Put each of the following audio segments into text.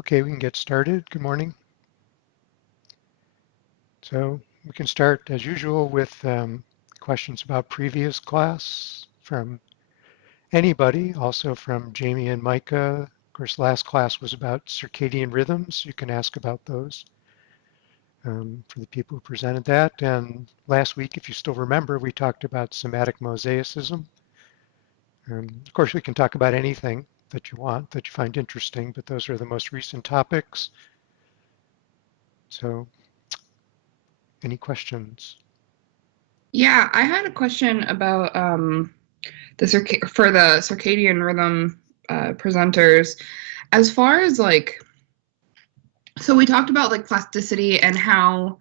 Okay, we can get started. Good morning. So we can start as usual with questions about previous class from anybody, also from Jamie and Micah. Of course, last class was about circadian rhythms. You can ask about those for the people who presented that. And last week, if you still remember, we talked about somatic mosaicism. Of course, we can talk about anything that you want, that you find interesting, but those are the most recent topics. So any questions? Yeah, I had a question about for the circadian rhythm presenters. As far as so we talked about like plasticity and how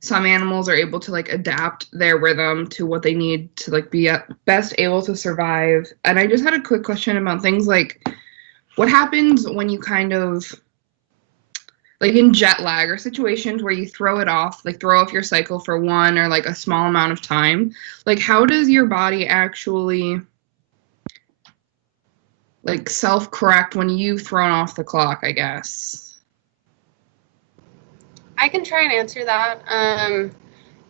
some animals are able to like adapt their rhythm to what they need to like be best able to survive. And I just had a quick question about things like what happens when you kind of like in jet lag or situations where you throw it off, like throw off your cycle for one or like a small amount of time. Like, how does your body actually like self-correct when you've thrown off the clock, I guess? I can try and answer that.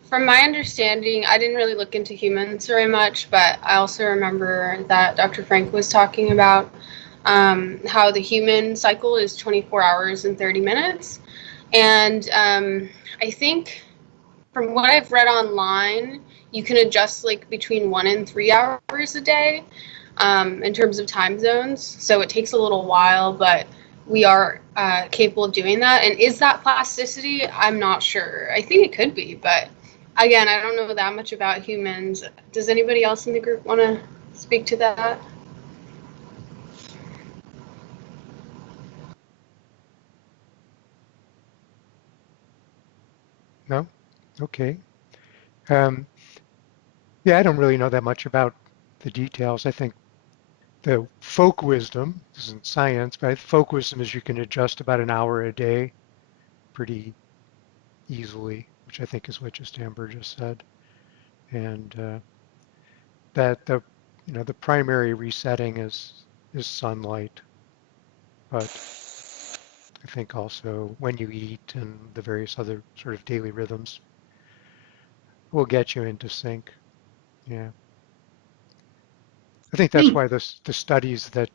From my understanding, I didn't really look into humans very much, but I also remember that Dr. Frank was talking about how the human cycle is 24 hours and 30 minutes. And I think from what I've read online, you can adjust like between 1 and 3 hours a day in terms of time zones. So it takes a little while, but we are capable of doing that. And is that plasticity? I'm not sure. I think it could be, but again, I don't know that much about humans. Does anybody else in the group want to speak to that? No? Okay. Um, yeah, I don't really know that much about the details. I think the folk wisdom, this isn't science, but folk wisdom is you can adjust about an hour a day pretty easily, which I think is what just Amber just said. And that the primary resetting is sunlight, but I think also when you eat and the various other sort of daily rhythms will get you into sync. Yeah. I think that's Thanks. why the studies that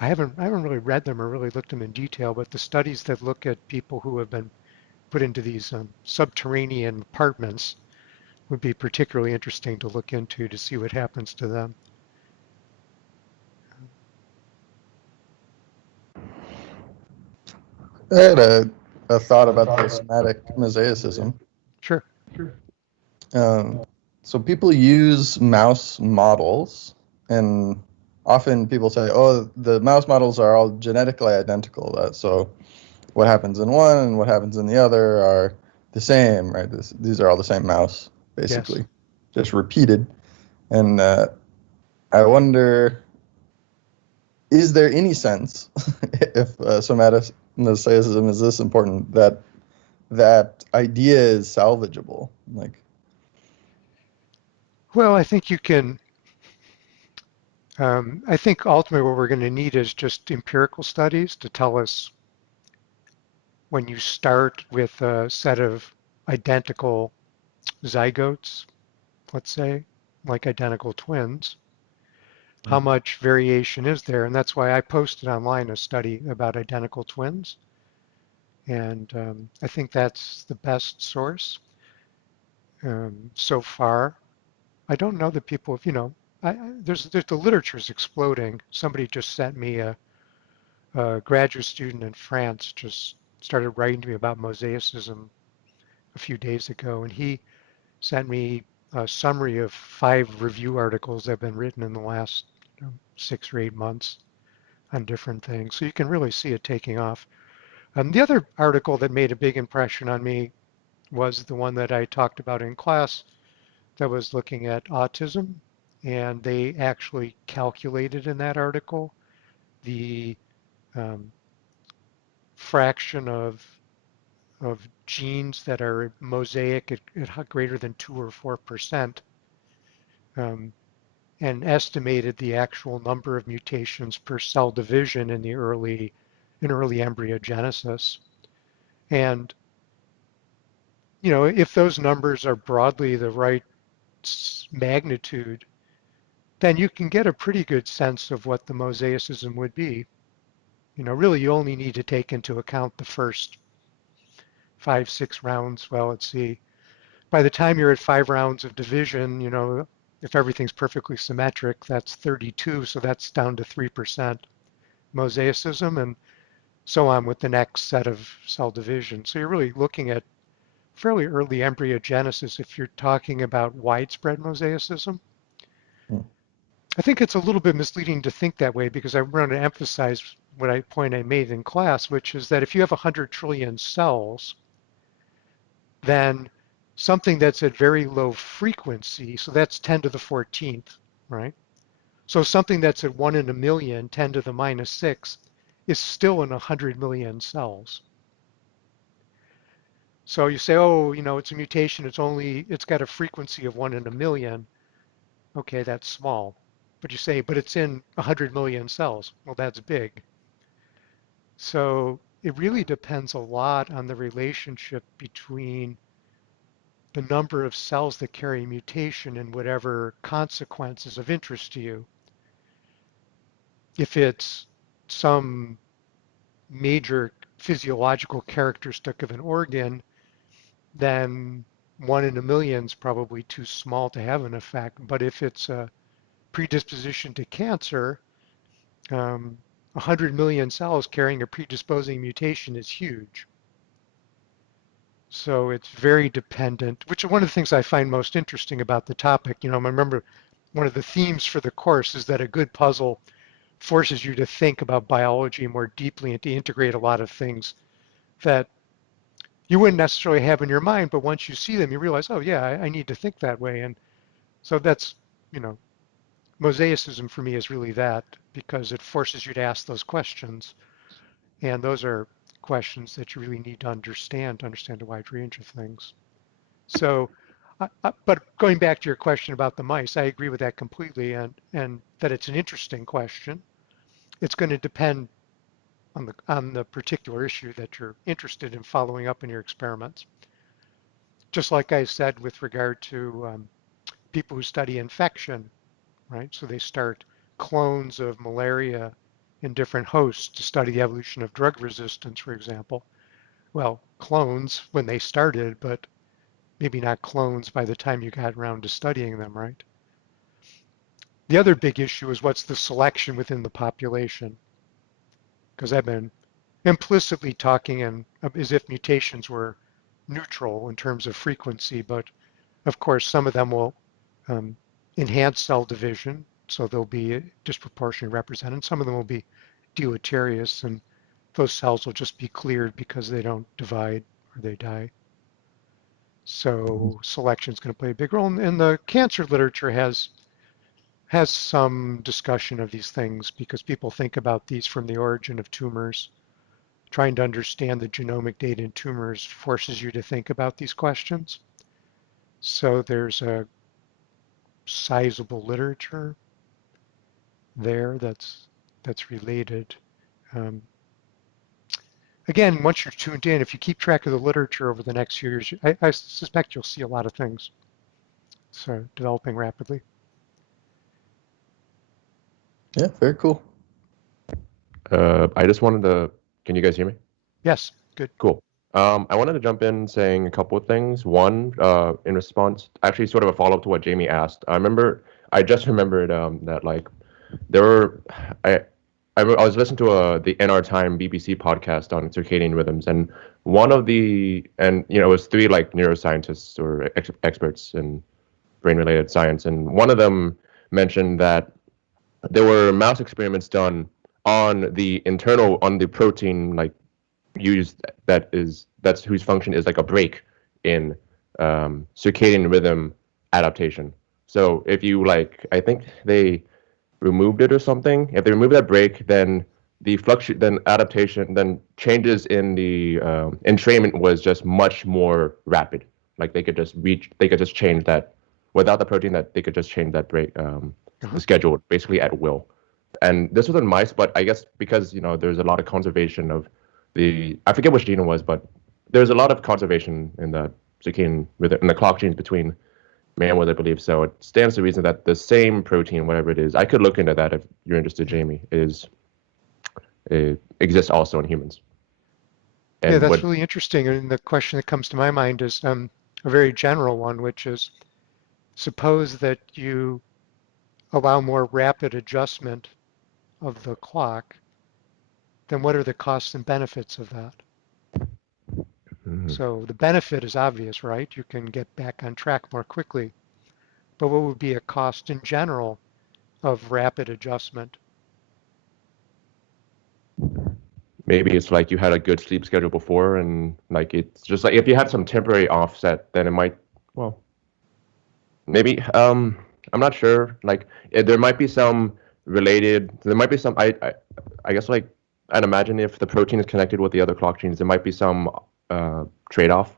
I haven't really read them or really looked them in detail, but the studies that look at people who have been put into these subterranean apartments would be particularly interesting to look into to see what happens to them. I had a thought about the somatic mosaicism. Sure. Um, so people use mouse models, and often people say, "Oh, the mouse models are all genetically identical." So what happens in one and what happens in the other are the same, right? These are all the same mouse, Yes. basically, just repeated. And I wonder, is there any sense, if somatic mosaicism is this important, that idea is salvageable? Like, Well, I think you can. I think ultimately what we're going to need is just empirical studies to tell us when you start with a set of identical zygotes, let's say, like identical twins, how much variation is there? And that's why I posted online a study about identical twins. And I think that's the best source so far. I don't know that people, if there's the literature is exploding. Somebody just sent me a graduate student in France just started writing to me about mosaicism a few days ago, and he sent me a summary of 5 review articles that have been written in the last 6 or 8 months on different things. So you can really see it taking off. The other article that made a big impression on me was the one that I talked about in class that was looking at autism. And they actually calculated in that article the um, fraction of genes that are mosaic at greater than 2 or 4%, um, and estimated the actual number of mutations per cell division in the early in early embryogenesis. And, if those numbers are broadly the right magnitude, then you can get a pretty good sense of what the mosaicism would be. Really you only need to take into account the first 5, 6 rounds. Well, let's see. By the time you're at 5 rounds of division, if everything's perfectly symmetric, that's 32, so that's down to 3% mosaicism, and so on with the next set of cell division. So you're really looking at fairly early embryogenesis if you're talking about widespread mosaicism. I think it's a little bit misleading to think that way because I want to emphasize point I made in class, which is that if you have 100 trillion cells, then something that's at very low frequency, so that's 10 to the 14th, right? So something that's at 1 in a million, 10 to the minus 6, is still in 100 million cells. So you say, oh, it's a mutation, it's got a frequency of 1 in a million. Okay, that's small. But you say, but it's in 100 million cells. Well, that's big. So it really depends a lot on the relationship between the number of cells that carry mutation and whatever consequences of interest to you. If it's some major physiological characteristic of an organ, then 1 in a million is probably too small to have an effect. But if it's a predisposition to cancer, 100 million cells carrying a predisposing mutation is huge. So it's very dependent, which is one of the things I find most interesting about the topic. I remember one of the themes for the course is that a good puzzle forces you to think about biology more deeply and to integrate a lot of things that you wouldn't necessarily have in your mind, but once you see them, you realize, oh yeah, I need to think that way. And so that's, mosaicism for me is really that, because it forces you to ask those questions. And those are questions that you really need to understand a wide range of things. So, but going back to your question about the mice, I agree with that completely, and that it's an interesting question. It's going to depend on the particular issue that you're interested in following up in your experiments. Just like I said with regard to people who study infection, right? So they start clones of malaria in different hosts to study the evolution of drug resistance, for example. Well, clones when they started, but maybe not clones by the time you got around to studying them, right? The other big issue is what's the selection within the population? Because I've been implicitly talking as if mutations were neutral in terms of frequency, but of course some of them will enhance cell division, so they'll be disproportionately represented. Some of them will be deleterious, and those cells will just be cleared because they don't divide or they die. So selection is going to play a big role, and the cancer literature has some discussion of these things because people think about these from the origin of tumors. Trying to understand the genomic data in tumors forces you to think about these questions. So there's a sizable literature there that's related. Again, once you're tuned in, if you keep track of the literature over the next few years, I suspect you'll see a lot of things. So developing rapidly. Yeah, very cool. I just wanted to, can you guys hear me? Yes, good. Cool. I wanted to jump in saying a couple of things. One, in response, actually sort of a follow-up to what Jamie asked. I just remembered that like there were, I was listening to the NR Time BBC podcast on circadian rhythms, and it was 3 like neuroscientists or experts in brain-related science, and one of them mentioned that there were mouse experiments done on the protein like used that's whose function is like a break in circadian rhythm adaptation. So if you I think they removed it or something. If they remove that break, then adaptation, then changes in the entrainment was just much more rapid. Like they could just change that without the protein. That they could just change that break the schedule basically at will. and this was in mice, but I guess because there's a lot of conservation of I forget which gene it was, but there's a lot of conservation in the circadian in the clock genes between mammals, I believe. So it stands to reason that the same protein, whatever it is, I could look into that if you're interested, Jamie, it exists also in humans. Yeah, And that's what really interesting. And the question that comes to my mind is a very general one, which is suppose that you allow more rapid adjustment of the clock, then what are the costs and benefits of that? Mhm. So the benefit is obvious, right? You can get back on track more quickly. But what would be a cost in general of rapid adjustment? maybe it's like you had a good sleep schedule before, and like it's just like if you had some temporary offset, then it might, well, maybe I'm not sure. Like there might be some there might be some I guess like I'd imagine if the protein is connected with the other clock genes, there might be some trade-off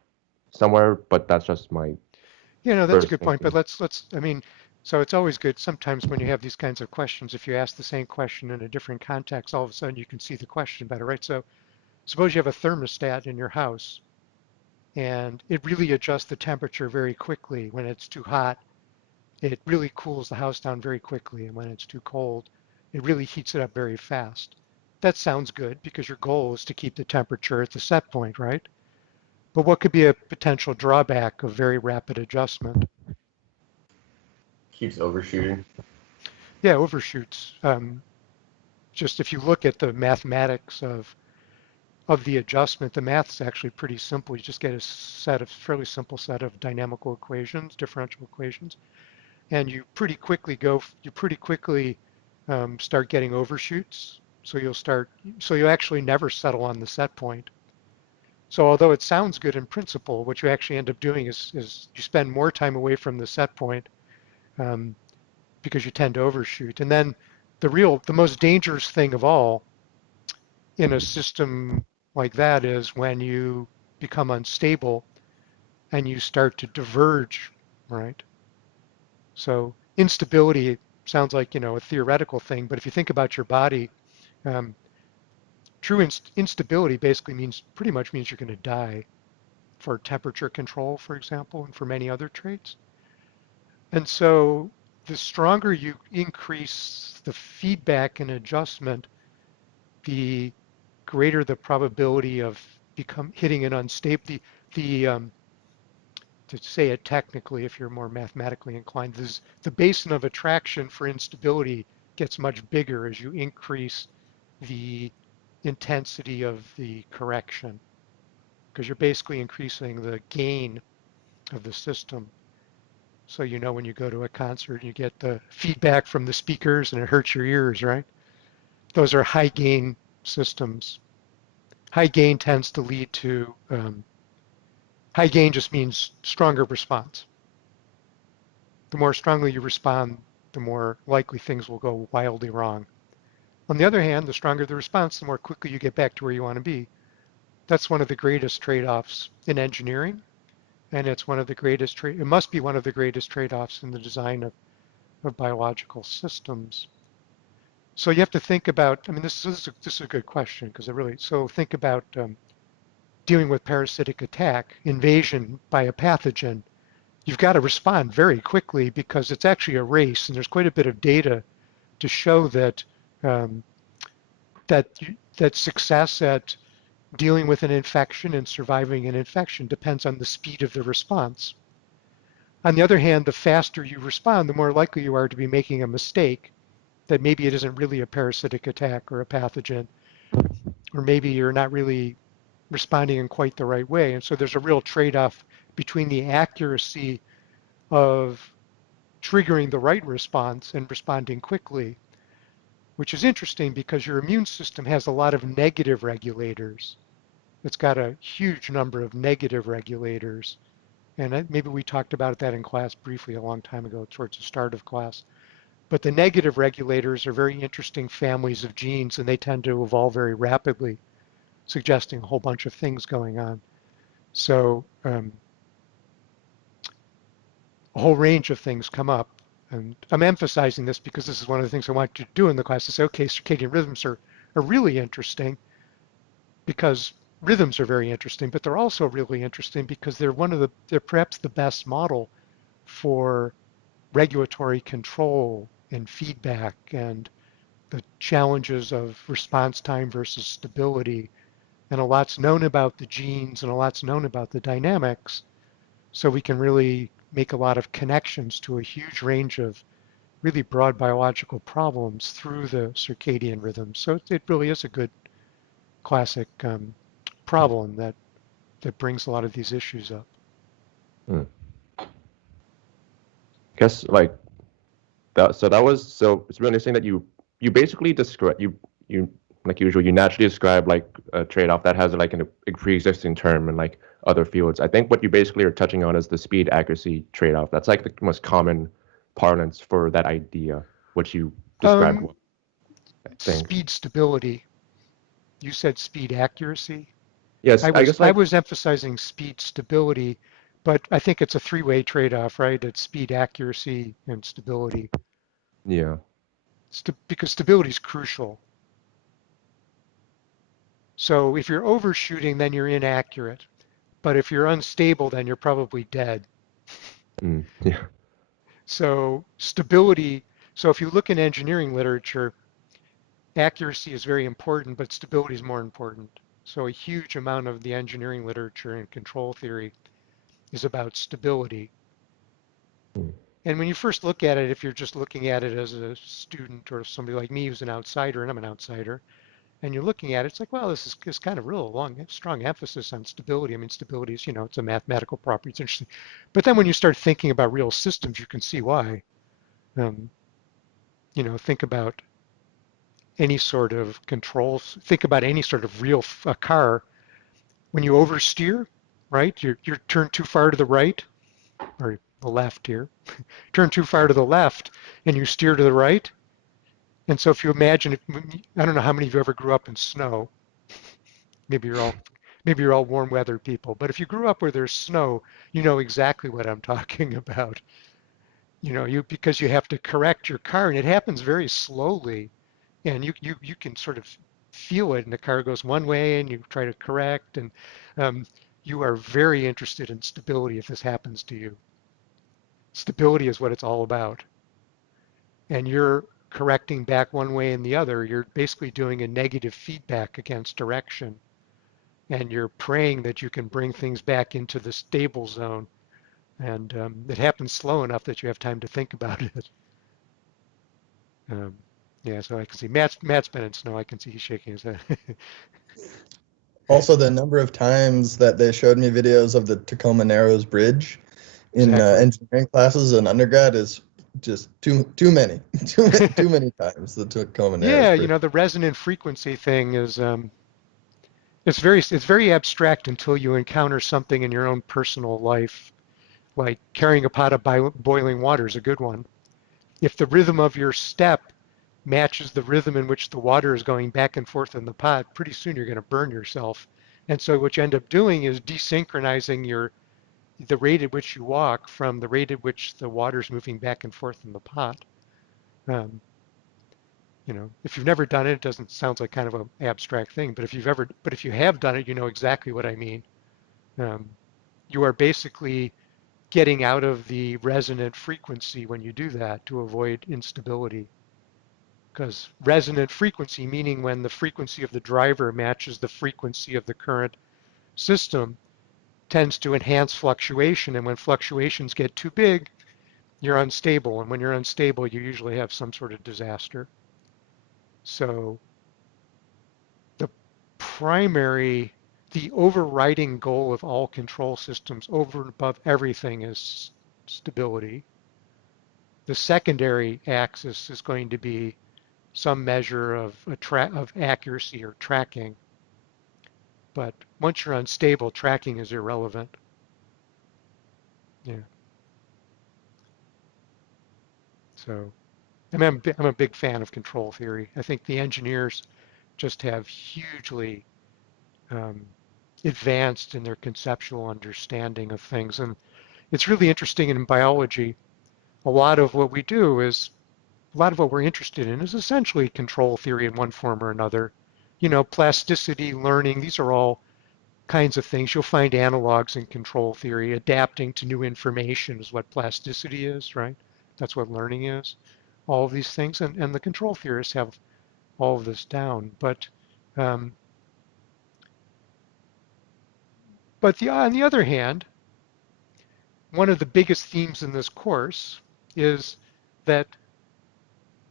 somewhere, but that's just my That's a first good point. But thinking. I mean, so it's always good sometimes when you have these kinds of questions, if you ask the same question in a different context, all of a sudden you can see the question better, right? So suppose you have a thermostat in your house and it really adjusts the temperature very quickly. When it's too hot, it really cools the house down very quickly. And when it's too cold, it really heats it up very fast. That sounds good because your goal is to keep the temperature at the set point, right? But what could be a potential drawback of very rapid adjustment? Keeps overshooting. Yeah, overshoots. Just if you look at the mathematics of the adjustment, the math's actually pretty simple. You just get a fairly simple set of dynamical equations, differential equations, and you pretty quickly start getting overshoots. So you'll actually never settle on the set point. So although it sounds good in principle, what you actually end up doing is you spend more time away from the set point um, because you tend to overshoot. And then the most dangerous thing of all in a system like that is when you become unstable and you start to diverge, right? So instability sounds like, a theoretical thing, but if you think about your body, um, true instability basically pretty much means you're going to die for temperature control, for example, and for many other traits. And so the stronger you increase the feedback and adjustment, the greater the probability of hitting an unstable, to say it technically, if you're more mathematically inclined, the basin of attraction for instability gets much bigger as you increase the intensity of the correction, because you're basically increasing the gain of the system. So when you go to a concert, you get the feedback from the speakers and it hurts your ears, right? Those are high gain systems. High gain tends to lead to high gain just means stronger response. The more strongly you respond, the more likely things will go wildly wrong. On the other hand, the stronger the response, the more quickly you get back to where you want to be. That's one of the greatest trade-offs in engineering, and it must be one of the greatest trade-offs in the design of biological systems. So you have to think about, I mean, this is a good question because so think about dealing with parasitic attack, invasion by a pathogen. You've got to respond very quickly because it's actually a race, and there's quite a bit of data to show um, that success at dealing with an infection and surviving an infection depends on the speed of the response. On the other hand, the faster you respond, the more likely you are to be making a mistake, that maybe it isn't really a parasitic attack or a pathogen, or maybe you're not really responding in quite the right way. And so there's a real trade-off between the accuracy of triggering the right response and responding quickly, which is interesting because your immune system has a lot of negative regulators. It's got a huge number of negative regulators. And maybe we talked about that in class briefly a long time ago towards the start of class. But the negative regulators are very interesting families of genes, and they tend to evolve very rapidly, suggesting a whole bunch of things going on. So a whole range of things come up. And I'm emphasizing this because this is one of the things I want you to do in the class, to say, okay, circadian rhythms are really interesting because rhythms are very interesting, but they're also really interesting because they're perhaps the best model for regulatory control and feedback and the challenges of response time versus stability. And a lot's known about the genes and a lot's known about the dynamics. So we can really make a lot of connections to a huge range of really broad biological problems through the circadian rhythm. So it really is a good classic problem that brings a lot of these issues up. Hmm. Guess like that. So that was so. It's really interesting that you basically describe you like usual. You naturally describe like a trade-off that has like a pre-existing term in like other fields. I think what you basically are touching on is the speed accuracy trade-off. That's like the most common parlance for that idea, which you described. Um, Well, I think. Speed stability. You said speed accuracy. Yes, I guess I like was emphasizing speed stability, but I think it's a three-way trade-off, right? It's speed accuracy and stability. yeah. Because stability is crucial. So if you're overshooting, then you're inaccurate. But if you're unstable, then you're probably dead. Yeah. So stability, so if you look in engineering literature, accuracy is very important, but stability is more important. So a huge amount of the engineering literature and control theory is about stability. Mm. And when you first look at it, if you're just looking at it as a student or somebody like me who's an outsider, and I'm an outsider, and you're looking at it, it's like, well, this is kind of real strong emphasis on stability. I mean, stability is, it's a mathematical property. It's interesting. But then when you start thinking about real systems, you can see why. Um, think about any sort of controls. Think about any sort of real car. When you oversteer, right? You're turned too far to the right or the left here. Turn too far to the left, and you steer to the right. And so if you imagine, I don't know how many of you ever grew up in snow. Maybe you're all maybe you're all warm weather people, but if you grew up where there's snow, you know exactly what I'm talking about. Because you have to correct your car, and it happens very slowly, and you can sort of feel it, and the car goes one way, and you try to correct, and um, you are very interested in stability if this happens to you. Stability is what it's all about, and you're correcting back one way and the other. You're basically doing a negative feedback against direction, and you're praying that you can bring things back into the stable zone. And it happens slow enough that you have time to think about it. Um, yeah, so I can see Matt's been in snow. I can see he's shaking his head. Also, the number of times that they showed me videos of the Tacoma Narrows Bridge in Exactly. engineering classes in undergrad is just too many, too many times the Tacoma Narrows Yeah, Bridge. the resonant frequency thing is it's very abstract until you encounter something in your own personal life, like carrying a pot of boiling water is a good one. If the rhythm of your step matches the rhythm in which the water is going back and forth in the pot, pretty soon you're going to burn yourself. And so what you end up doing is desynchronizing the rate at which you walk from the rate at which the water is moving back and forth in the pot. Um, if you've never done it, it doesn't sound like kind of an abstract thing. But if you have done it, you know exactly what I mean. Um, you are basically getting out of the resonant frequency when you do that to avoid instability. Because resonant frequency, meaning when the frequency of the driver matches the frequency of the current system, tends to enhance fluctuation. And when fluctuations get too big, you're unstable. And when you're unstable, you usually have some sort of disaster. So the the overriding goal of all control systems over and above everything is stability. The secondary axis is going to be some measure of accuracy or tracking. But once you're unstable, tracking is irrelevant. Yeah. So I'm a big fan of control theory. I think the engineers just have hugely um, advanced in their conceptual understanding of things. And it's really interesting in biology. a lot of what we do is, a lot of what we're interested in is essentially control theory in one form or another. You know, plasticity, learning, these are all kinds of things. You'll find analogs in control theory. Adapting to new information is what plasticity is, right? That's what learning is. All of these things, and the control theorists have all of this down. Um, on the other hand, one of the biggest themes in this course is that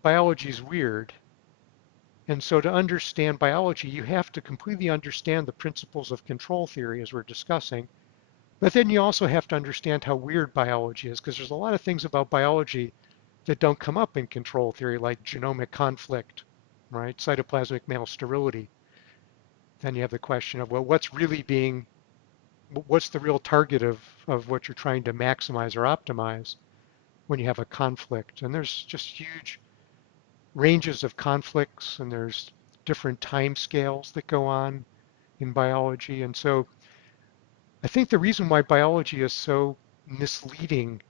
biology is weird. And so to understand biology, you have to completely understand the principles of control theory as we're discussing. But then you also have to understand how weird biology is, because there's a lot of things about biology that don't come up in control theory, like genomic conflict, right? Cytoplasmic male sterility. Then you have the question of, well, what's the real target of what you're trying to maximize or optimize when you have a conflict? And there's just huge ranges of conflicts, and there's different time scales that go on in biology. And so I think the reason why biology is so misleading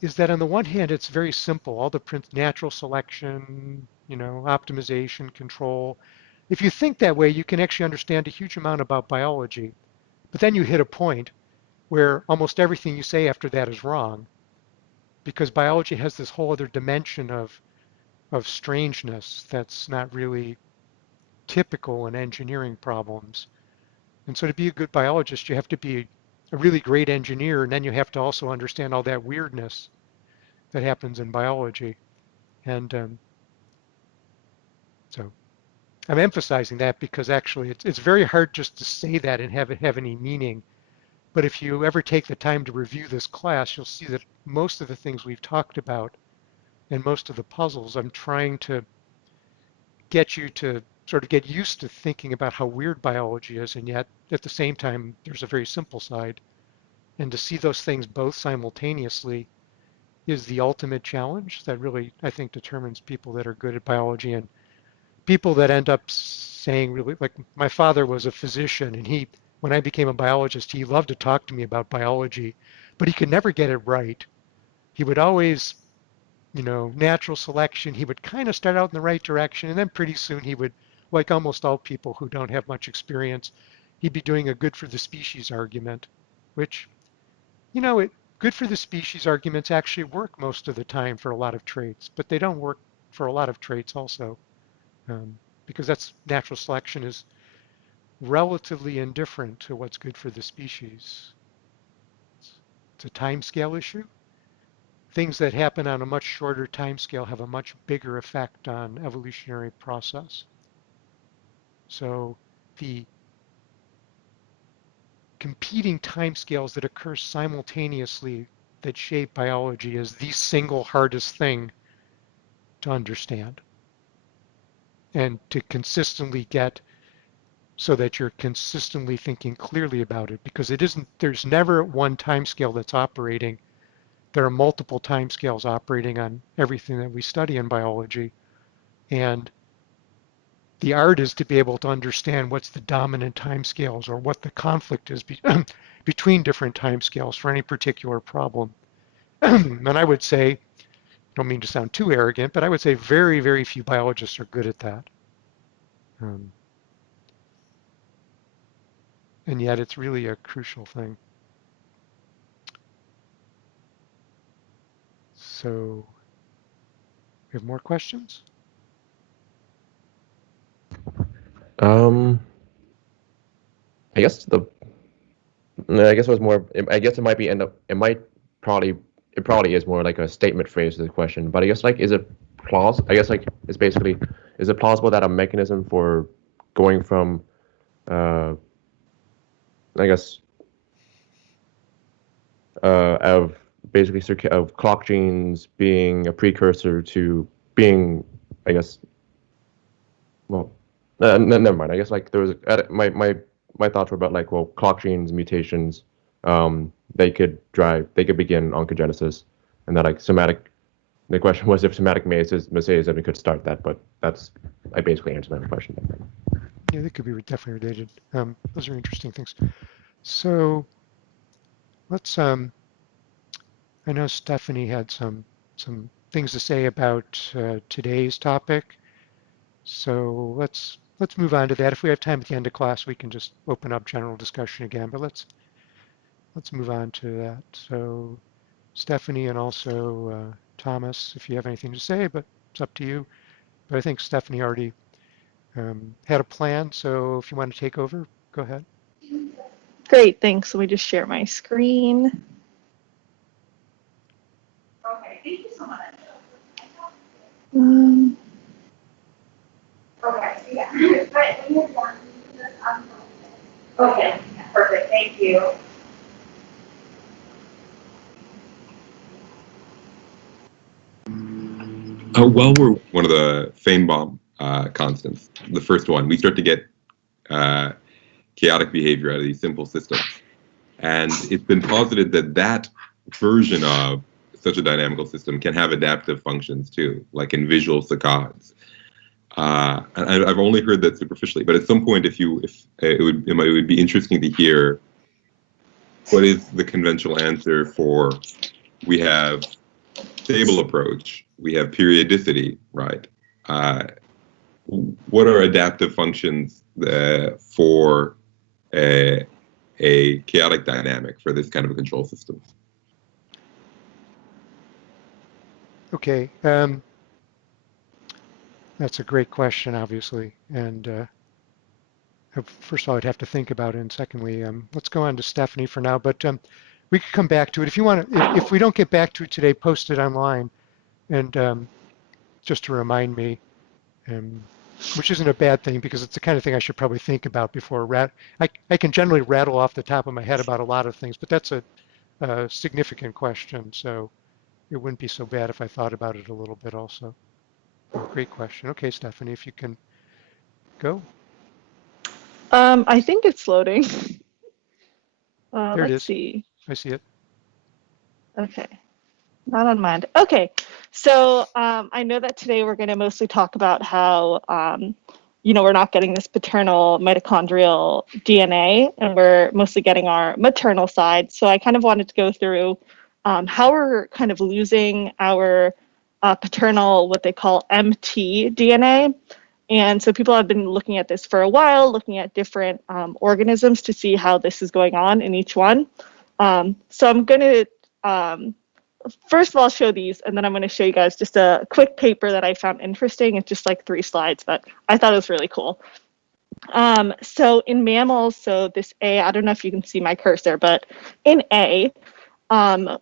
is that on the one hand, it's very simple. All the natural selection, optimization, control. If you think that way, you can actually understand a huge amount about biology. But then you hit a point where almost everything you say after that is wrong, because biology has this whole other dimension of strangeness that's not really typical in engineering problems. And so to be a good biologist, you have to be a really great engineer, and then you have to also understand all that weirdness that happens in biology. And so I'm emphasizing that because actually it's very hard just to say that and have it have any meaning. But if you ever take the time to review this class, you'll see that most of the things we've talked about and most of the puzzles, I'm trying to get you to sort of get used to thinking about how weird biology is, and yet at the same time, there's a very simple side. And to see those things both simultaneously is the ultimate challenge that really, I think, determines people that are good at biology and people that end up saying really, like my father was a physician, and when I became a biologist, he loved to talk to me about biology, but he could never get it right. He would always, natural selection, he would kind of start out in the right direction, and then pretty soon he would, like almost all people who don't have much experience, he'd be doing a good for the species argument, which, good for the species arguments actually work most of the time for a lot of traits, but they don't work for a lot of traits also, because that's natural selection is relatively indifferent to what's good for the species. It's a time scale issue. Things that happen on a much shorter time scale have a much bigger effect on evolutionary process. So the competing timescales that occur simultaneously that shape biology is the single hardest thing to understand and to consistently get so that you're consistently thinking clearly about it, because there's never one timescale that's operating. There are multiple timescales operating on everything that we study in biology. And the art is to be able to understand what's the dominant timescales or what the conflict is between different timescales for any particular problem. And I would say, don't mean to sound too arrogant, but I would say very, very few biologists are good at that. And yet it's really a crucial thing. So, we have more questions? Um, I guess no, I guess it was more. I guess it might be it probably is more like a statement phrase to the question. But I guess like, is it plausible? I guess like it's basically, is it plausible that a mechanism for going from, I guess, of basically of clock genes being a precursor to being, I guess, well, never mind. I guess like there was my thoughts were about like, well, clock genes, mutations, they could begin oncogenesis, and that like somatic. The question was if somatic mosaicism could start that, but I basically answered that question. Yeah, they could be definitely related. Those are interesting things. So let's I know Stephanie had some things to say about today's topic. So let's move on to that. If we have time at the end of class, we can just open up general discussion again. But let's move on to that. So Stephanie and also Thomas, if you have anything to say, but it's up to you. But I think Stephanie already had a plan. So if you want to take over, go ahead. Great, thanks. Let me just share my screen. Okay, thank you so much. Okay, yeah. But when you're done, okay, perfect, thank you. Well, we're one of the Feinbaum constants, the first one. We start to get chaotic behavior out of these simple systems. And it's been posited that that version of such a dynamical system can have adaptive functions too, like in visual saccades. And I've only heard that superficially, but at some point, it would be interesting to hear what is the conventional answer for we have stable approach, we have periodicity, right? What are adaptive functions for a chaotic dynamic for this kind of a control system? Okay. That's a great question, obviously. And first of all, I'd have to think about it. And secondly, let's go on to Stephanie for now. But we could come back to it. If you want to, if we don't get back to it today, post it online. And just to remind me, which isn't a bad thing because it's the kind of thing I should probably think about before. I can generally rattle off the top of my head about a lot of things, but that's a significant question. So it wouldn't be so bad if I thought about it a little bit also. Great question. Okay, Stephanie, if you can go. I think it's loading. There it Let's is. see. I see it. Okay, not on mine. Okay, so I know that today we're going to mostly talk about how, we're not getting this paternal mitochondrial DNA, and we're mostly getting our maternal side. So I kind of wanted to go through how we're kind of losing our paternal, what they call MT DNA. And so people have been looking at this for a while, looking at different organisms to see how this is going on in each one. So I'm going to, first of all, show these, and then I'm going to show you guys just a quick paper that I found interesting. It's just like 3 slides, but I thought it was really cool. So in mammals, so this A, I don't know if you can see my cursor, but in A,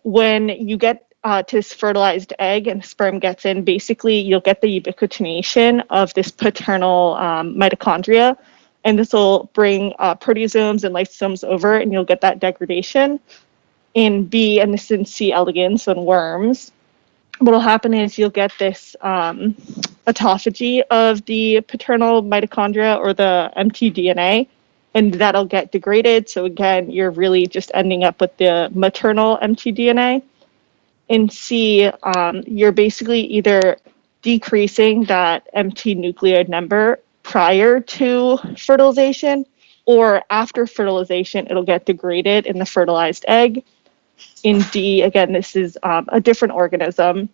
when you get to this fertilized egg and sperm gets in, basically you'll get the ubiquitination of this paternal mitochondria, and this will bring proteasomes and lysosomes over, and you'll get that degradation. In B, and this is in C. elegans and worms, what will happen is you'll get this autophagy of the paternal mitochondria or the mtDNA, and that'll get degraded. So again, you're really just ending up with the maternal mtDNA. In C, you're basically either decreasing that MT nucleotide number prior to fertilization, or after fertilization, it'll get degraded in the fertilized egg. In D, again, this is a different organism.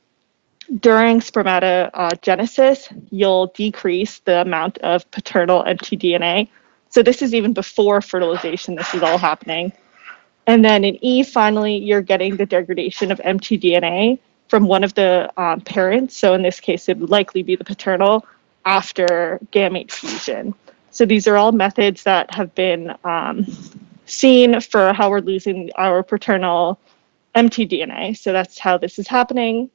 During spermatogenesis, you'll decrease the amount of paternal mtDNA. So this is even before fertilization, this is all happening. And then in E, finally, you're getting the degradation of mtDNA from one of the parents. So in this case, it would likely be the paternal after gamete fusion. So these are all methods that have been seen for how we're losing our paternal mtDNA. So that's how this is happening.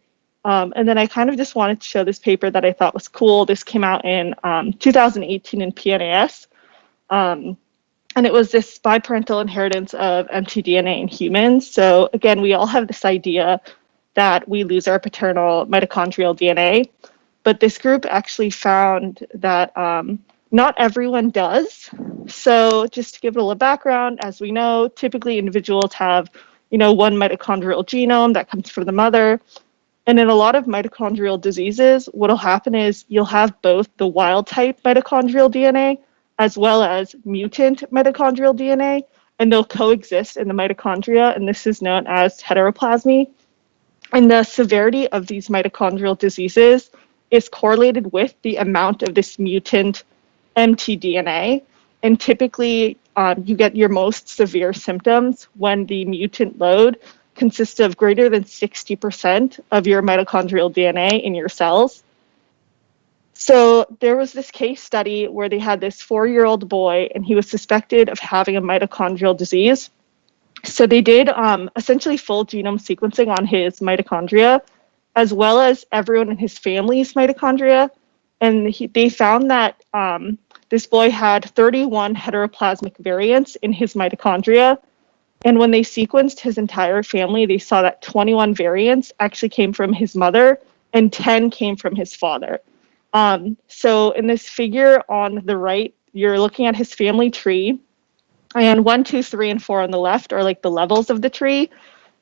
And then I kind of just wanted to show this paper that I thought was cool. This came out in 2018 in PNAS. And it was this bi-parental inheritance of mtDNA in humans. So again, we all have this idea that we lose our paternal mitochondrial DNA, but this group actually found that not everyone does. So just to give a little background, as we know, typically individuals have, one mitochondrial genome that comes from the mother. And in a lot of mitochondrial diseases, what'll happen is you'll have both the wild type mitochondrial DNA as well as mutant mitochondrial DNA, and they'll coexist in the mitochondria, and this is known as heteroplasmy. And the severity of these mitochondrial diseases is correlated with the amount of this mutant mtDNA. And typically, you get your most severe symptoms when the mutant load consists of greater than 60% of your mitochondrial DNA in your cells. So there was this case study where they had this 4-year-old boy, and he was suspected of having a mitochondrial disease. So they did essentially full genome sequencing on his mitochondria, as well as everyone in his family's mitochondria. And they found that this boy had 31 heteroplasmic variants in his mitochondria. And when they sequenced his entire family, they saw that 21 variants actually came from his mother and 10 came from his father. So in this figure on the right, you're looking at his family tree, and 1, 2, 3, and 4 on the left are like the levels of the tree.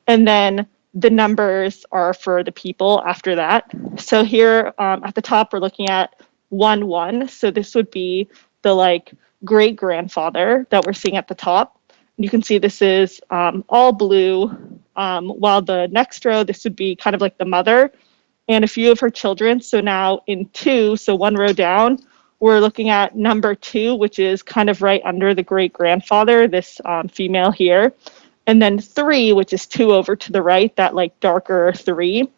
And then the numbers are for the people after that. So here at the top, we're looking at 1, 1. So this would be the like great grandfather that we're seeing at the top. You can see this is all blue, while the next row, this would be kind of like the mother and a few of her children. So now in 2, so one row down, we're looking at number 2, which is kind of right under the great grandfather, this female here. And then 3, which is 2 over to the right, that like darker 3.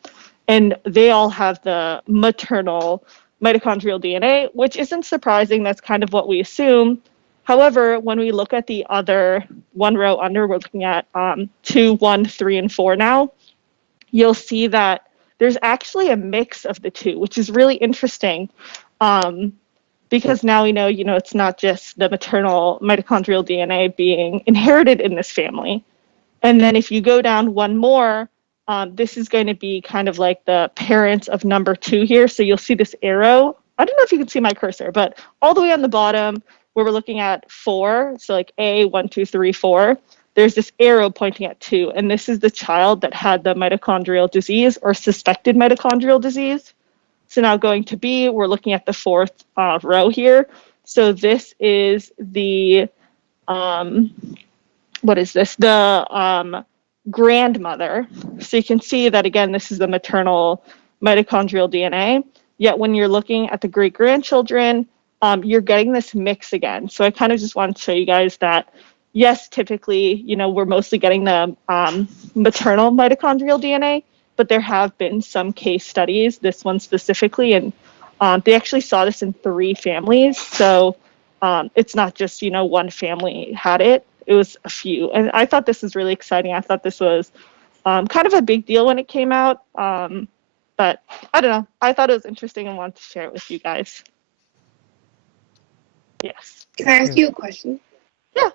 And they all have the maternal mitochondrial DNA, which isn't surprising. That's kind of what we assume. However, when we look at the other one row under, we're looking at 2, 1, 3, and 4 now, you'll see that there's actually a mix of the two, which is really interesting. Because now we know, it's not just the maternal mitochondrial DNA being inherited in this family. And then if you go down one more, this is going to be kind of like the parents of number 2 here. So you'll see this arrow. I don't know if you can see my cursor, but all the way on the bottom where we're looking at 4, so like A, 1, 2, 3, 4, there's this arrow pointing at 2. And this is the child that had the mitochondrial disease or suspected mitochondrial disease. So now going to B, we're looking at the 4th row here. So this is the, what is this? The grandmother. So you can see that, again, this is the maternal mitochondrial DNA. Yet when you're looking at the great-grandchildren, you're getting this mix again. So I kind of just want to show you guys that, yes, typically, we're mostly getting the maternal mitochondrial DNA, but there have been some case studies, this one specifically, and they actually saw this in 3 families. So it's not just, one family had it, it was a few. And I thought this was really exciting. I thought this was kind of a big deal when it came out. But I don't know, I thought it was interesting and wanted to share it with you guys. Yes. Can I ask you a question? Yeah.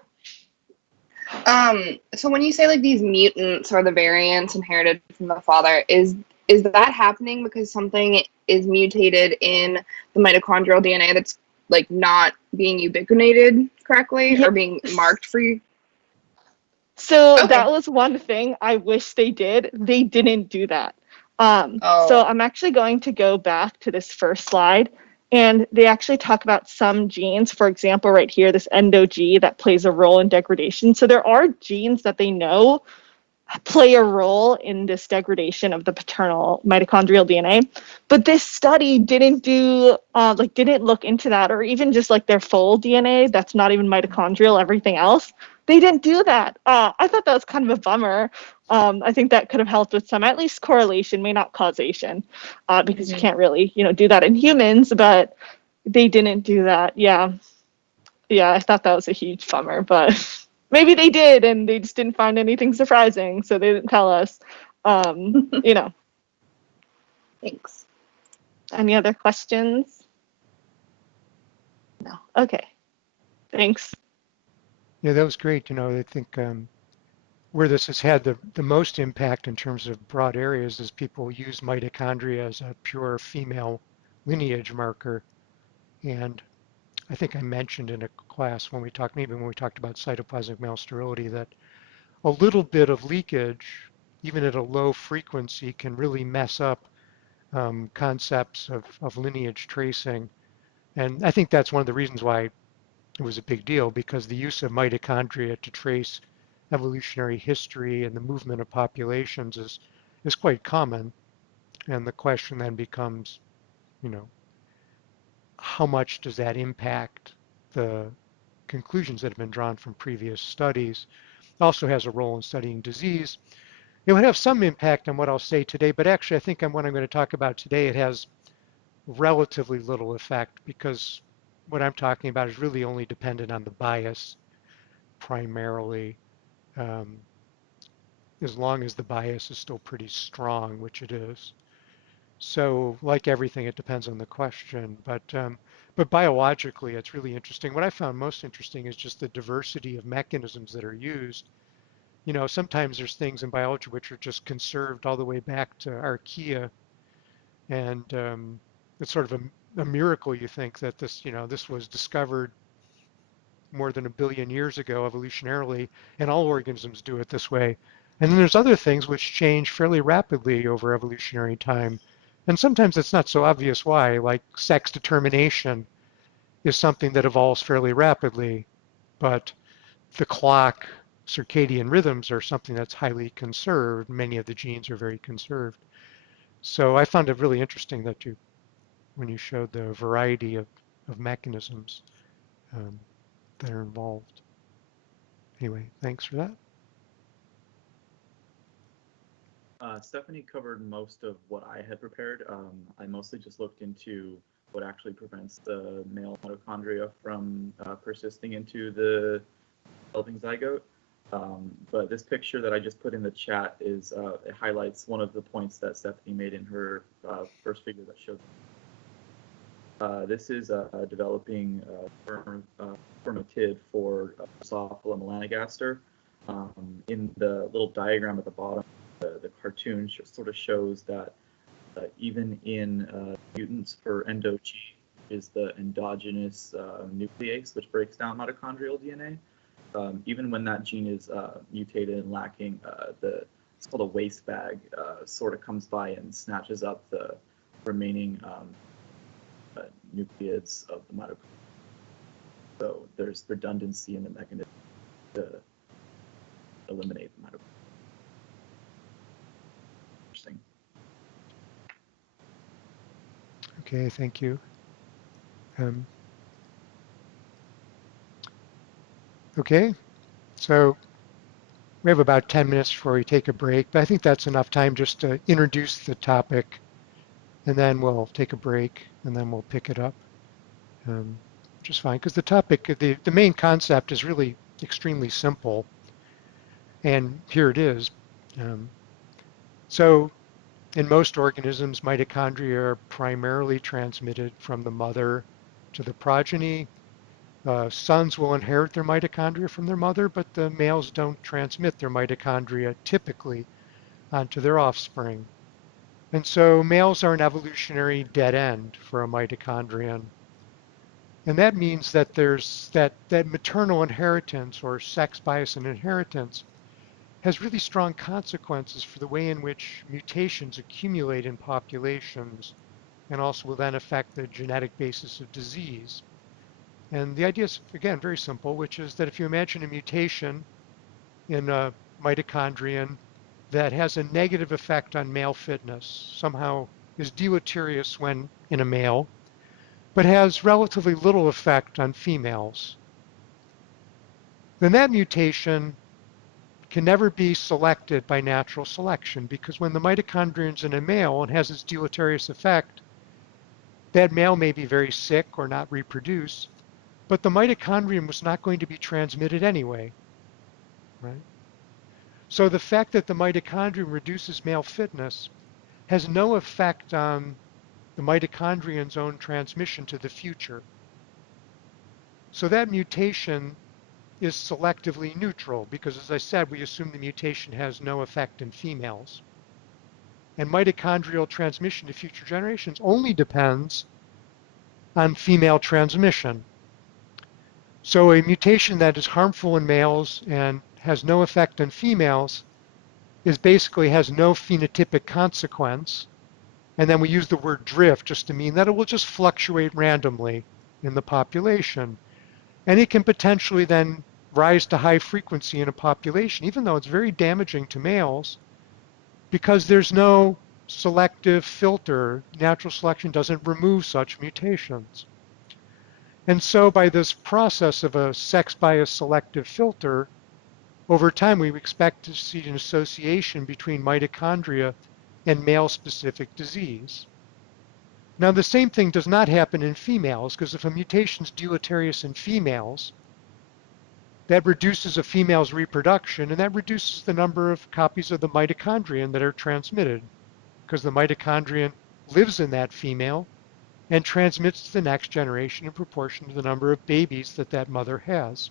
So when you say like these mutants or the variants inherited from the father, is that happening because something is mutated in the mitochondrial DNA that's like not being ubiquitinated correctly or being marked for you? So Okay. that was one thing I wish they did. They didn't do that. So I'm actually going to go back to this first slide, and they actually talk about some genes, for example, right here, this endo-G that plays a role in degradation. So there are genes that they know play a role in this degradation of the paternal mitochondrial DNA. But this study didn't do, didn't look into that, or even just like their full DNA that's not even mitochondrial, everything else. They didn't do that. I thought that was kind of a bummer. I think that could have helped with some, at least correlation, may not causation, because you can't really, do that in humans, but they didn't do that. Yeah, I thought that was a huge bummer, but maybe they did and they just didn't find anything surprising, so they didn't tell us. Thanks. Any other questions? No. Okay. Thanks. Yeah, that was great. I think where this has had the most impact in terms of broad areas is people use mitochondria as a pure female lineage marker. And I think I mentioned in a class when we talked about cytoplasmic male sterility, that a little bit of leakage, even at a low frequency, can really mess up concepts of lineage tracing. And I think that's one of the reasons why it was a big deal, because the use of mitochondria to trace evolutionary history and the movement of populations is quite common. And the question then becomes, you know, how much does that impact the conclusions that have been drawn from previous studies? It also has a role in studying disease. It would have some impact on what I'll say today, but actually I think on what I'm going to talk about today, it has relatively little effect because what I'm talking about is really only dependent on the bias primarily, um, as long as the bias is still pretty strong, which it is. So like everything, it depends on the question, but biologically, it's really interesting. What I found most interesting is just the diversity of mechanisms that are used. You know, sometimes there's things in biology which are just conserved all the way back to archaea, and it's sort of a miracle. You think that this, you know, this was discovered more than 1 billion years ago evolutionarily, and all organisms do it this way. And then there's other things which change fairly rapidly over evolutionary time. And sometimes it's not so obvious why, like sex determination is something that evolves fairly rapidly, but the clock, circadian rhythms are something that's highly conserved. Many of the genes are very conserved. So I found it really interesting that when you showed the variety of mechanisms um, that are involved. Anyway, thanks for that. Stephanie covered most of what I had prepared. I mostly just looked into what actually prevents the male mitochondria from persisting into the developing zygote. But this picture that I just put in the chat it highlights one of the points that Stephanie made in her first figure that showed. This is developing fermatid for Drosophila melanogaster. In the little diagram at the bottom, the cartoon sort of shows that even in mutants for endo G is the endogenous nuclease, which breaks down mitochondrial DNA. Even when that gene is mutated and lacking, it's called a waste bag, sort of comes by and snatches up the remaining nucleids of the mitochondria. So there's redundancy in the mechanism to eliminate the mitochondria. Interesting. Okay, thank you. Okay, so we have about 10 minutes before we take a break, but I think that's enough time just to introduce the topic, and then we'll take a break, and then we'll pick it up, which is fine, because the topic, the main concept is really extremely simple, and here it is. So in most organisms, mitochondria are primarily transmitted from the mother to the progeny. Sons will inherit their mitochondria from their mother, but the males don't transmit their mitochondria typically onto their offspring. And so males are an evolutionary dead end for a mitochondrion. And that means that there's that maternal inheritance or sex bias in inheritance has really strong consequences for the way in which mutations accumulate in populations and also will then affect the genetic basis of disease. And the idea is, again, very simple, which is that if you imagine a mutation in a mitochondrion that has a negative effect on male fitness, somehow is deleterious when in a male, but has relatively little effect on females, then that mutation can never be selected by natural selection, because when the mitochondrion is in a male and has its deleterious effect, that male may be very sick or not reproduce, but the mitochondrion was not going to be transmitted anyway, right? So the fact that the mitochondrion reduces male fitness has no effect on the mitochondrion's own transmission to the future. So that mutation is selectively neutral because, as I said, we assume the mutation has no effect in females. And mitochondrial transmission to future generations only depends on female transmission. So a mutation that is harmful in males and has no effect on females basically has no phenotypic consequence. And then we use the word drift just to mean that it will just fluctuate randomly in the population. And it can potentially then rise to high frequency in a population, even though it's very damaging to males. because there's no selective filter. Natural selection doesn't remove such mutations. And so by this process of a sex-biased selective filter, over time we expect to see an association between mitochondria and male-specific disease. Now the same thing does not happen in females, because if a mutation is deleterious in females, that reduces a female's reproduction, and that reduces the number of copies of the mitochondrion that are transmitted, because the mitochondrion lives in that female and transmits to the next generation in proportion to the number of babies that that mother has.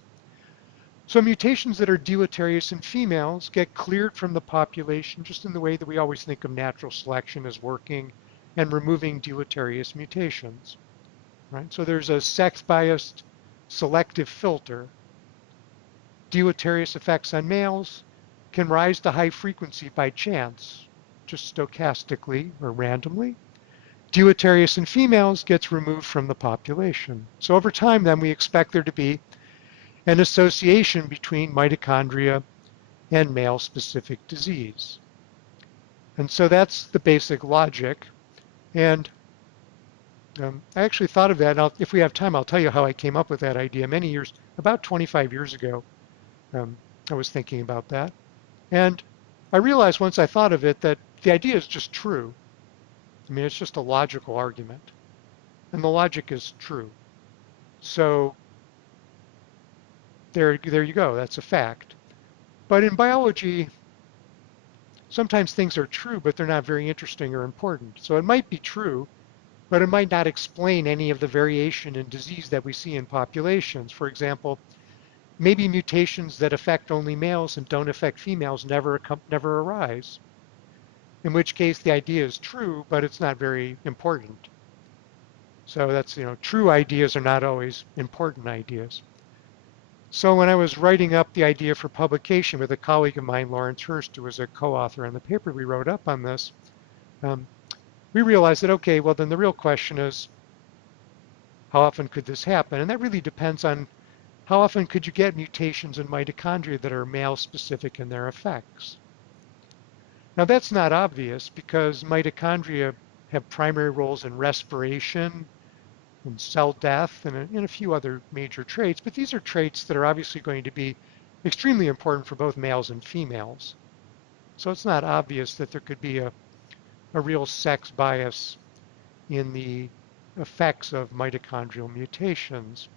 So mutations that are deleterious in females get cleared from the population just in the way that we always think of natural selection as working and removing deleterious mutations, right? So there's a sex-biased selective filter. Deleterious effects on males can rise to high frequency by chance, just stochastically or randomly. Deleterious in females gets removed from the population. So over time, then, we expect there to be an association between mitochondria and male-specific disease. And so that's the basic logic. And I actually thought of that. And if we have time, I'll tell you how I came up with that idea many years, about 25 years ago. I was thinking about that. And I realized once I thought of it that the idea is just true. I mean, it's just a logical argument. And the logic is true. So there you go. That's a fact. But in biology, sometimes things are true, but they're not very interesting or important. So it might be true, but it might not explain any of the variation in disease that we see in populations. For example, maybe mutations that affect only males and don't affect females never arise. In which case the idea is true, but it's not very important. So that's, true ideas are not always important ideas. So when I was writing up the idea for publication with a colleague of mine, Lawrence Hurst, who was a co-author on the paper we wrote up on this, we realized that, okay, well then the real question is, how often could this happen? And that really depends on how often could you get mutations in mitochondria that are male-specific in their effects. Now that's not obvious because mitochondria have primary roles in respiration and cell death and in a few other major traits, but these are traits that are obviously going to be extremely important for both males and females. So it's not obvious that there could be a real sex bias in the effects of mitochondrial mutations.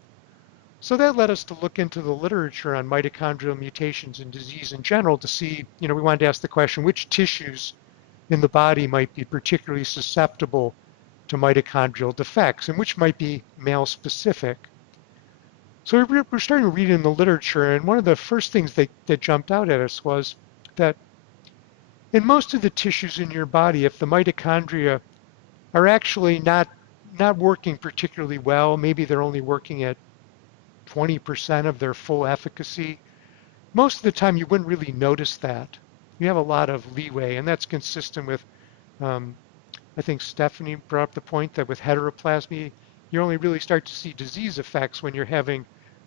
So that led us to look into the literature on mitochondrial mutations and disease in general to see, we wanted to ask the question, which tissues in the body might be particularly susceptible to mitochondrial defects and which might be male specific. So we're starting to read in the literature, and one of the first things that jumped out at us was that in most of the tissues in your body, if the mitochondria are actually not working particularly well, maybe they're only working at 20% of their full efficacy, most of the time you wouldn't really notice that. You have a lot of leeway, and that's consistent with, I think Stephanie brought up the point that with heteroplasmy, you only really start to see disease effects when you're having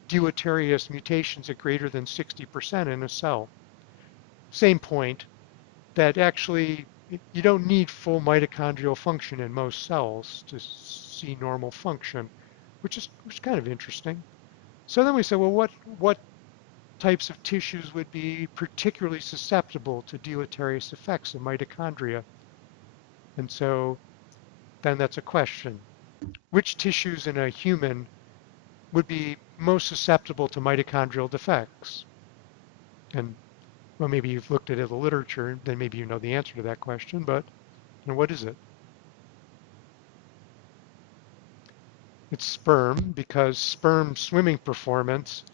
deleterious mutations at greater than 60% in a cell. Same point, that actually you don't need full mitochondrial function in most cells to see normal function, which is kind of interesting. So then we said, well, what types of tissues would be particularly susceptible to deleterious effects of mitochondria? And so then that's a question. Which tissues in a human would be most susceptible to mitochondrial defects? And well, maybe you've looked at the literature, then maybe you know the answer to that question, but what is it? It's sperm, because sperm swimming performance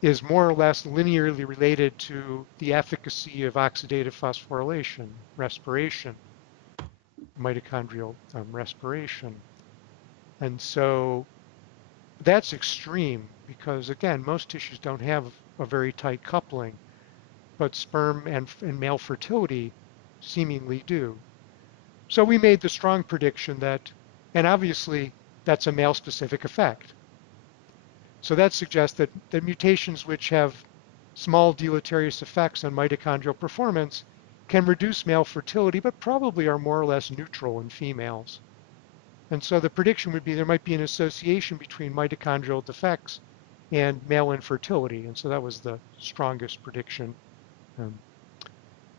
is more or less linearly related to the efficacy of oxidative phosphorylation, respiration, mitochondrial respiration. And so that's extreme because, again, most tissues don't have a very tight coupling, but sperm and male fertility seemingly do. So we made the strong prediction that, and obviously that's a male-specific effect. So that suggests that mutations which have small deleterious effects on mitochondrial performance can reduce male fertility, but probably are more or less neutral in females. And so the prediction would be there might be an association between mitochondrial defects and male infertility. And so that was the strongest prediction.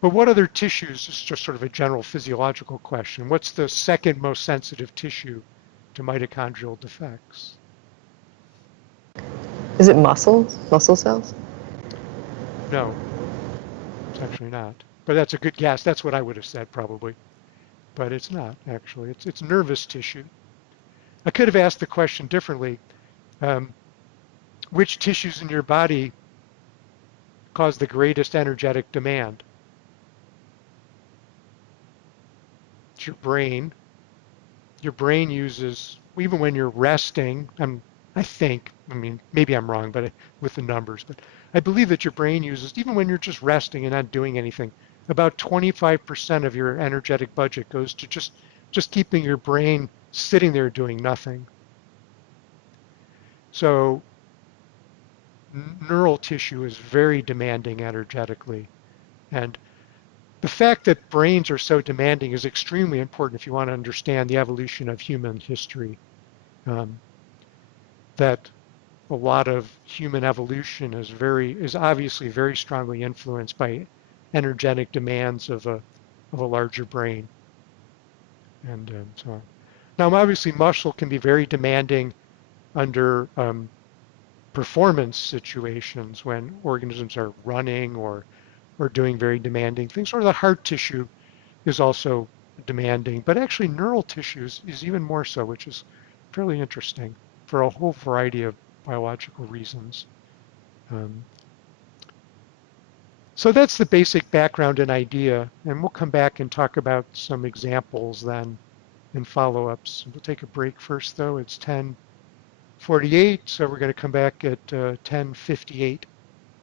But what other tissues, this is just sort of a general physiological question, what's the second most sensitive tissue to mitochondrial defects? Is it muscle cells? No, it's actually not. But that's a good guess. That's what I would have said probably. But it's not, actually. It's nervous tissue. I could have asked the question differently. Which tissues in your body cause the greatest energetic demand? It's your brain. Your brain uses, even when you're resting, I think, I mean, maybe I'm wrong, but with the numbers, but I believe that your brain uses, even when you're just resting and not doing anything, about 25% of your energetic budget goes to just keeping your brain sitting there doing nothing. So neural tissue is very demanding energetically. And the fact that brains are so demanding is extremely important if you want to understand the evolution of human history. That a lot of human evolution is obviously very strongly influenced by energetic demands of a larger brain. And so on. Now, obviously, muscle can be very demanding under performance situations when organisms are running or doing very demanding things. Or the heart tissue is also demanding, but actually neural tissues is even more so, which is fairly interesting for a whole variety of biological reasons. So that's the basic background and idea, and we'll come back and talk about some examples then in follow-ups. We'll take a break first, though. It's 10:48, so we're going to come back at 10:58.